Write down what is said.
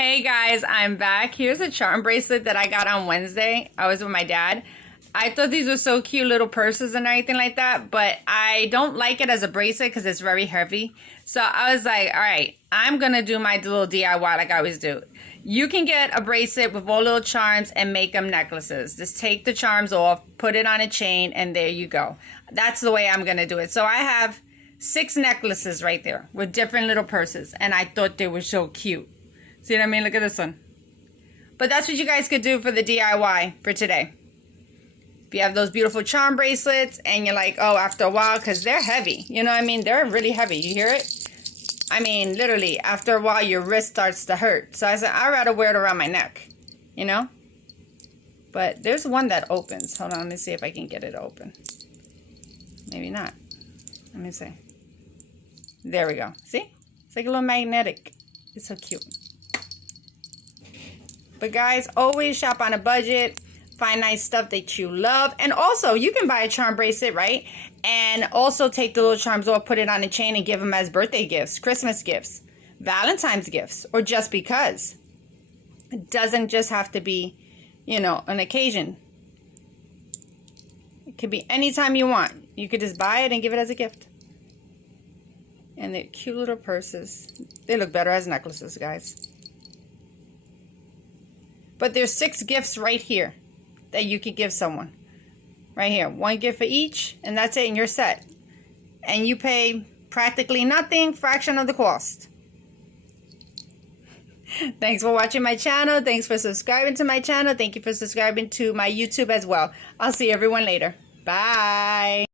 Hey guys, I'm back. Here's a charm bracelet that I got on Wednesday. I was with my dad. I thought these were so cute, little purses and everything like that, but I don't like it as a bracelet because it's very heavy. So I was like, all right, I'm going to do my little DIY like I always do. You can get a bracelet with all little charms and make them necklaces. Just take the charms off, put it on a chain, and there you go. That's the way I'm going to do it. So I have 6 necklaces right there with different little purses, and I thought they were so cute. See what I mean? Look at this one. But that's what you guys could do for the DIY for today. If you have those beautiful charm bracelets and you're like, oh, after a while, because they're heavy. You know what I mean? They're really heavy. You hear it? I mean, literally, after a while, your wrist starts to hurt. So I said, I'd rather wear it around my neck. You know? But there's one that opens. Hold on, let me see if I can get it open. Maybe not. Let me see. There we go. See? It's like a little magnetic. It's so cute. But guys, always shop on a budget. Find nice stuff that you love. And also, you can buy a charm bracelet, right? And also take the little charms off, put it on a chain, and give them as birthday gifts, Christmas gifts, Valentine's gifts, or just because. It doesn't just have to be, you know, an occasion. It could be anytime you want. You could just buy it and give it as a gift. And they're cute little purses. They look better as necklaces, guys. But there's 6 gifts right here that you could give someone. Right here. 1 gift for each, and that's it, and you're set. And you pay practically nothing, fraction of the cost. Thanks for watching my channel. Thanks for subscribing to my channel. Thank you for subscribing to my YouTube as well. I'll see everyone later. Bye.